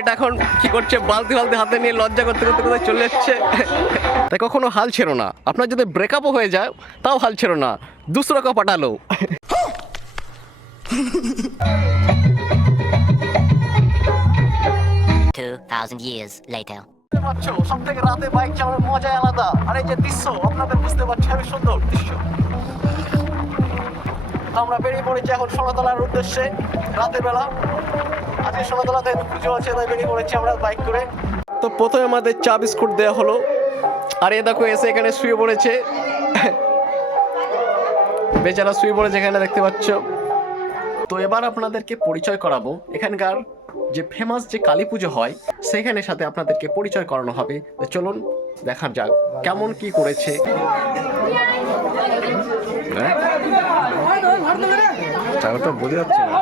মেয়েটা এখন কি করছে? বালতি বালতি হাতে নিয়ে লজ্জা করতে করতে কোথায় চলে যাচ্ছে তাই কখনো হাল ছেড়ো না। আপনার যদি ব্রেকআপও হয়ে যায় তাও হাল ছেড়ো না। দুসরো কা পাঠালো। thousand years later. পারছ? সব থেকে রাতে বাইক চালানোর মজাই আলাদা। আর এই যে দৃশ্য আপনাদের বুঝতে পারছি আমি সুন্দর দৃশ্য। আমরা বেরিয়ে পড়েছি এখন সোনাতলার উদ্দেশ্যে, রাতের বেলা। আজকে সোনাতলাতে পুজো আছে তাই বেরিয়ে পড়েছি আমরা বাইক করে। তো প্রথমে আমাদের চা বিস্কুট দেওয়া হলো। আর এ দেখো, এসে এখানে শুয়ে পড়েছে। বেচারা শুয়ে পড়েছে এখানে, দেখতে পাচ্ছ। তো এবার আপনাদেরকে পরিচয় করাবো। এখানকার যে ফেমাস যে কালী পুজো হয়, সেখানের সাথে আপনাদেরকে পরিচয় করানো হবে। চলুন, দেখা যাক, কেমন কি করেছে। চাকরটা বোঝা যাচ্ছে না।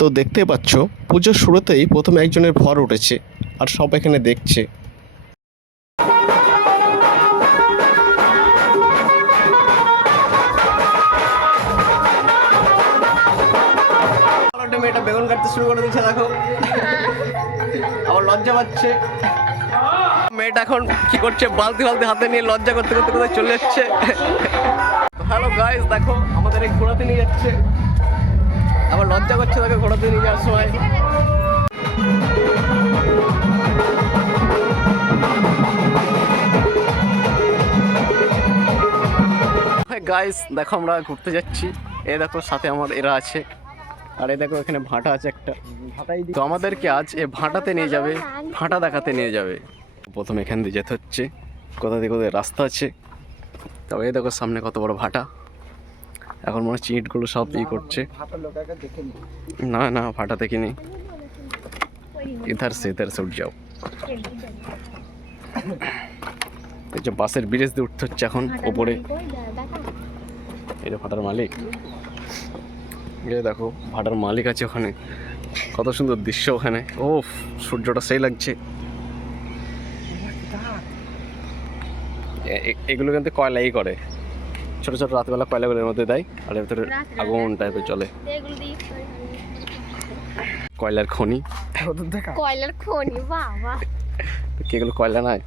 তো দেখতে পাচ্ছ, পুজোর শুরুতেই প্রথমে একজনের ভর উঠেছে আর সব এখানে দেখছে। মেয়েটা বেগুন কাটতে শুরু করে দিচ্ছে দেখো। আবার লজ্জা পাচ্ছে। মেয়েটা এখন কি করছে, বালতি বালতি হাতে নিয়ে লজ্জা করতে করতে কোথায় চলে যাচ্ছে? হ্যালো গাইস দেখো, আমাদের এই ঘোড়াতে নিয়ে যাচ্ছে। আবার লজ্জা করছে তাকে ঘোরাতে নিয়ে যাওয়ার সময়। গাইস দেখো আমরা ঘুরতে যাচ্ছি। এ দেখো সাথে আমার এরা আছে। আর এ দেখো এখানে ভাটা আছে একটা। তো আমাদেরকে আজ এ ভাটাতে নিয়ে যাবে, ভাটা দেখাতে নিয়ে যাবে। প্রথম এখান দিয়ে যেতে হচ্ছে। কোথা দিয়ে কোথায় রাস্তা আছে। তবে এ দেখো সামনে কত বড় ভাটা। এখন মনে হচ্ছে ইটগুলো সব ই করছে। না না ভাটা দেখিনি। ইধার সে ইধার সে উঠ যাও। এই যে বাসের ব্রিজ দিয়ে উঠতে হচ্ছে এখন, ওপরে। এটা ফাটার মালিক। এই দেখো ভাটার মালিক আছে ওখানে। কত সুন্দর দৃশ্য ওখানে। ও সূর্যটা সেই লাগছে। এগুলো কিন্তু কয়লাই করে। ছোট ছোট রাতবেলা কয়লাগুলোর মধ্যে দেয় আর এর ভিতরে আগুন টাইপের চলে কয়লার খনি কয়লার খনি বাবা কি এগুলো কয়লা নয়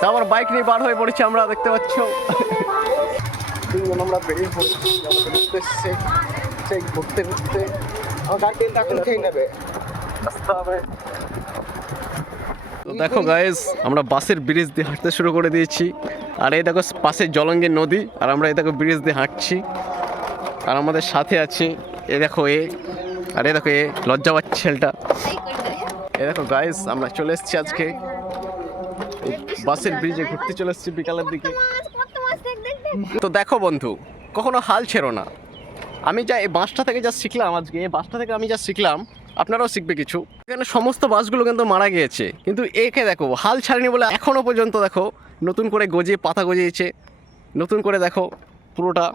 তা আমার বাইক নিয়ে বার হয়ে পড়েছি আমরা দেখতে পাচ্ছ তিনজন আমরা বেরিয়ে পড়েছি ঘুরতে ঘুরতে আমার গাড়ি থাকলে খেয়ে নেবে তো দেখো গাইস আমরা বাসের ব্রিজ দিয়ে হাঁটতে শুরু করে দিয়েছি। আর এই দেখো, পাশে জলঙ্গের নদী, আর আমরা এই দেখো ব্রিজ দিয়ে হাঁটছি। আর আমাদের সাথে আছে, এ দেখো এ, আর এ দেখো এ, লজ্জা পাচ্ছে ছেলেটা। এ দেখো গাইস আমরা চলে এসেছি আজকে। বাসের ব্রিজে ঘুরতে চলে এসেছি বিকালের দিকে। তো দেখো বন্ধু, কখনো হাল ছেড়ো না। আমি যা এই বাসটা থেকে যা শিখলাম আজকে, এই বাসটা থেকে আমি যা শিখলাম আপনারাও শিখবে কিছু। এখানে সমস্ত বাসগুলো কিন্তু মারা গিয়েছে। কিন্তু একে দেখো, হাল ছাড়েনি বলে এখনও পর্যন্ত দেখো, নতুন করে গজিয়ে পাতা গজিয়েছে। নতুন করে দেখো, পুরোটা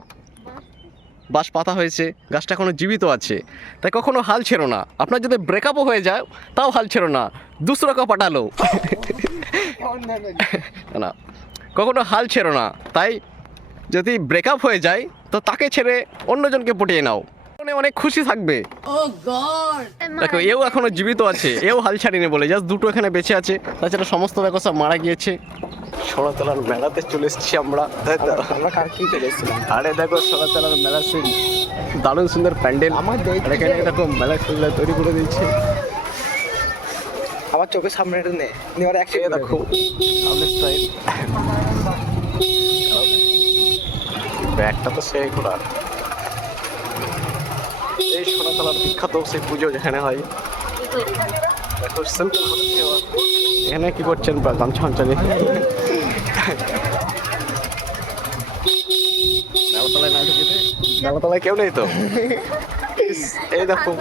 বাঁশ পাতা হয়েছে, গাছটা এখনও জীবিত আছে। তাই কখনো হাল ছেড়ো না। আপনার যদি ব্রেকআপও হয়ে যায়, তাও হাল ছেড়ো না। দুসরো কা পাঠালো। না কখনো হাল ছেড়ো না। তাই যদি ব্রেকআপ হয়ে যায়, তো তাকে ছেড়ে অন্যজনকে পটিয়ে নাও। মনে অনেক খুশি থাকবে। দেখো এও এখনও জীবিত আছে এও হাল ছাড়িনি বলে। জাস্ট দুটো এখানে বেঁচে আছে তাছাড়া সমস্ত দেখো সব মারা গিয়েছে। সোনাতলার মেলাতে চলে এসেছি আমরা। আমরা কার কি করেছিলাম আরে দেখো সোনাতলার মেলা সে দারুণ সুন্দর প্যান্ডেল। আমার এখানে দেখো মেলা খেলা তৈরি করে দিয়েছে। আমার চোখের সামনে এটা নে নেওয়ার এ একশো দেখো। স্টাইল ব্যাগটা তো সেই করার আগরতলার বিখ্যাত সেই পুজো যেখানে হয়। এখানে কি করছেন গামছা গামছা নিয়ে কেউ নেই তো? এই দেখো।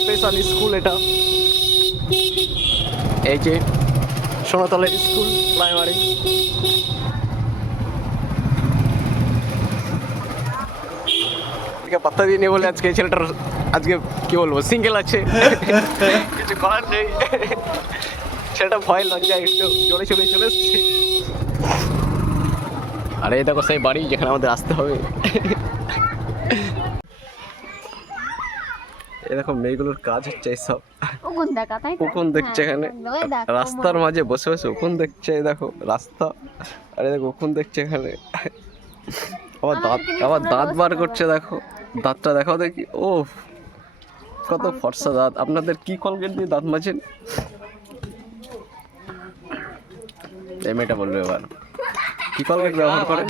স্পেশাল স্কুল এটা। এই যে সোনাতলা স্কুল প্রাইমারি পাত্তা দিয়ে নিয়ে বলে আজকে ছেলেটার আজকে কি বলব সিঙ্গেল আছে। কিছু করার নেই। সেটা ভয় লজ্জা একটু জোরে চলে চলে এসছে। আরে দেখো সেই বাড়ি যেখানে আমাদের আসতে হবে। দেখো মেয়েগুলোর কাজ হচ্ছে এইসব উকুন দেখা দেখছে হ্যাঁ, এখানে। রাস্তার মাঝে বসে বসে উকুন দেখছে দেখো রাস্তা। আরে দেখো উকুন দেখছে এখানে। আবার দাঁত আবার দাঁত বার করছে দেখো। দাঁতটা দেখাও দেখি। ও কত ফর্সা দাঁত? আপনাদের কি কলগেট দিয়ে দাঁত মাজেন? এই মেয়েটা বলবে এবার। কি কলগেট ব্যবহার করে?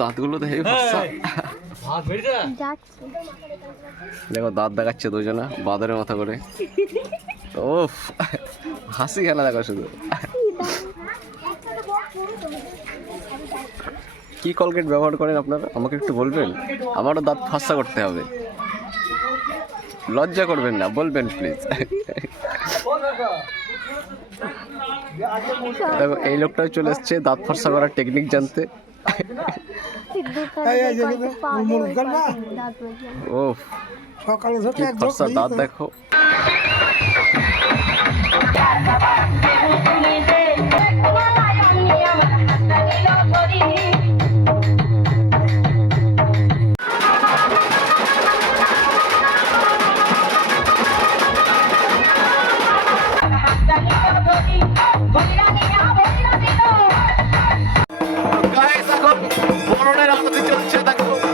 দাঁতগুলো তো হেভি ফর্সা। দেখো দাঁত দেখাচ্ছে দুজনা বাদরের মতো করে। ওফ হাসি খেলা দেখো শুধু। কি কলগেট ব্যবহার করেন আপনারা? আমাকে একটু বলবেন? আমারও দাঁত ফর্সা করতে হবে। লজ্জা করবেন না বলবেন প্লিজ দেখো এই লোকটাও চলে এসছে দাঁত ফর্সা করার টেকনিক জানতে ও সকালে ফর্সা দাঁত দেখো। আনন্দ চলছে দেখো।